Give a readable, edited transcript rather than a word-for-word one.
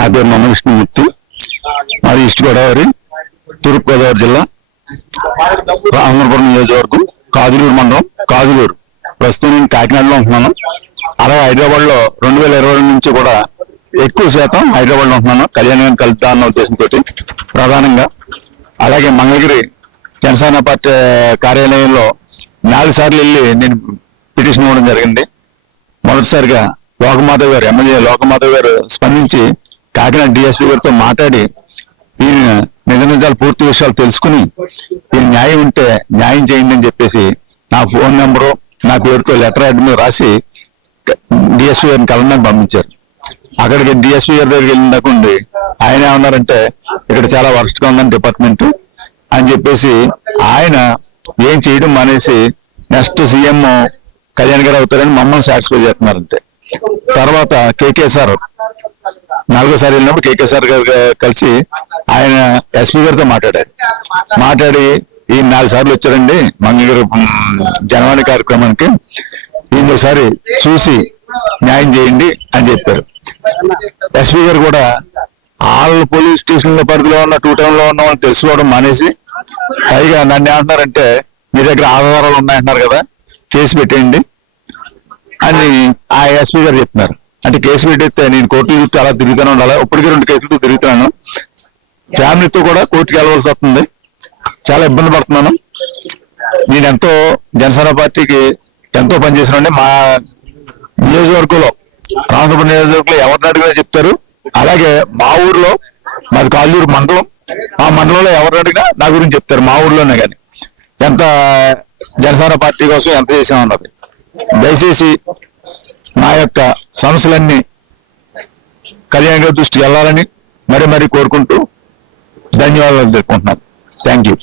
నా పేరు మొన్న విష్ణుమూర్తి. మాది ఈస్ట్ గోదావరి, తూర్పు గోదావరి జిల్లా, రామపురం నియోజకవర్గం, కాజులూరు మండలం, కాజులూరు. ప్రస్తుతం నేను కాకినాడలో ఉంటున్నాను. అలాగే హైదరాబాద్లో 2022 నుంచి కూడా ఎక్కువ శాతం హైదరాబాద్లో ఉంటున్నాను. కళ్యాణ్ కలుద్దా అన్న ఉద్దేశంతో ప్రధానంగా. అలాగే మంగళగిరి జనసేన పార్టీ కార్యాలయంలో 4 సార్లు వెళ్ళి నేను పిటిషన్ ఇవ్వడం జరిగింది. మొదటిసారిగా లోకమాధవ్ గారు, ఎమ్మెల్యే లోకమాధవ్ గారు స్పందించి కాకినాడ డిఎస్పీ గారితో మాట్లాడి ఈయన నిజాలు పూర్తి విషయాలు తెలుసుకుని ఈ న్యాయం ఉంటే న్యాయం చేయండి అని చెప్పేసి నా ఫోన్ నెంబరు, నా పేరుతో లెటర్ హెడ్ మీద రాసి డిఎస్పీ గారిని కలవడానికి పంపించారు. అక్కడికి డిఎస్పీ గారి దగ్గరికి వెళ్ళినకుండి ఆయన ఏమన్నారంటే ఇక్కడ చాలా వర్స్ట్గా ఉందని డిపార్ట్మెంట్ అని చెప్పేసి ఆయన ఏం చేయడం మానేసి నెక్స్ట్ సీఎం కళ్యాణ్ గారు అవుతారని మమ్మల్ని సాటిస్ఫై చేస్తున్నారంటే. తర్వాత కేకే సార్ 4సారి వెళ్ళినప్పుడు కేకే సార్ గారు కలిసి ఆయన ఎస్పీ గారితో మాట్లాడి ఈ 4 సార్లు వచ్చారండి మంగళగిరి జనవాణి కార్యక్రమానికి, ఈయన ఒకసారి చూసి న్యాయం చేయండి అని చెప్పారు. ఎస్పీ గారు కూడా వాళ్ళ పోలీస్ స్టేషన్ల పరిధిలో ఉన్న 2 టౌన్లో ఉన్న వాళ్ళని తెలుసుకోవడం మానేసి పైగా నన్ను ఏమంటున్నారంటే మీ దగ్గర ఆధారాలు ఉన్నాయంటున్నారు కదా, కేసు పెట్టేయండి అని ఆ ఎస్పీ గారు చెప్తున్నారు. అంటే కేసు పెట్టేస్తే నేను కోర్టుల చుట్టూ అలా తిరుగుతూనే ఉండాలి. ఇప్పటికీ 2 కేసులతో తిరుగుతున్నాను. ఫ్యామిలీతో కూడా కోర్టుకి వెళ్ళవలసి వస్తుంది. చాలా ఇబ్బంది పడుతున్నాను. నేను ఎంతో జనసేన పార్టీకి ఎంతో పనిచేసానండి. మా నియోజకవర్గంలో, రామపురం నియోజకవర్గంలో ఎవరిని అడిగినా చెప్తారు. అలాగే మా ఊర్లో, మాది కాజులూరు మండలం, మా మండలంలో ఎవరిని అడిగినా నా గురించి చెప్తారు. మా ఊర్లోనే కానీ ఎంత జనసేన పార్టీ కోసం ఎంత చేసామన్నది. దయచేసి నా యొక్క సమస్యలన్నీ కళ్యాణ్ గారి దృష్టికి వెళ్ళాలని మరీ కోరుకుంటూ ధన్యవాదాలు తెలుపుకుంటున్నాను. Thank you.